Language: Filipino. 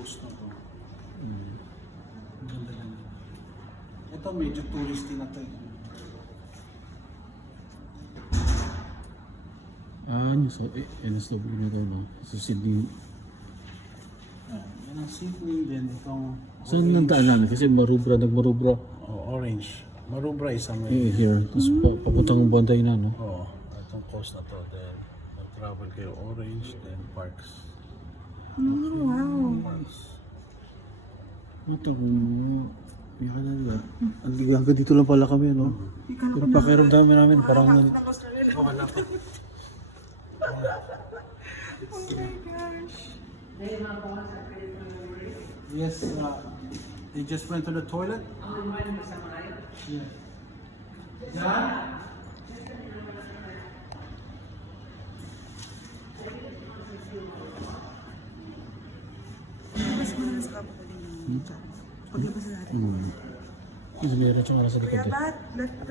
coast na to. Ang ganda lang. Ito medyo touristy na to. Ano so NSW na daw no? Sa Sydney. Yan ang Sydney, then itong Saan nandaan namin? Kasi nagmarubra. orange. Marubra is ang may... Here. Tapos papuntang Bondi na, no? Oo, itong coast na to. Then, mag-travel kayo orange, then parks. Wow. Parks. Mata ko may kanala. Hanggang dito lang pala kami, no? Pero pakiramdaman namin parang... Oh, wala pa. Oh my gosh. Yes, they just went to the toilet. Yeah. John? Mas muna sa kapag din. Paglabas na natin. Kasi meron siyang sa likod Kaya eh. ba't let the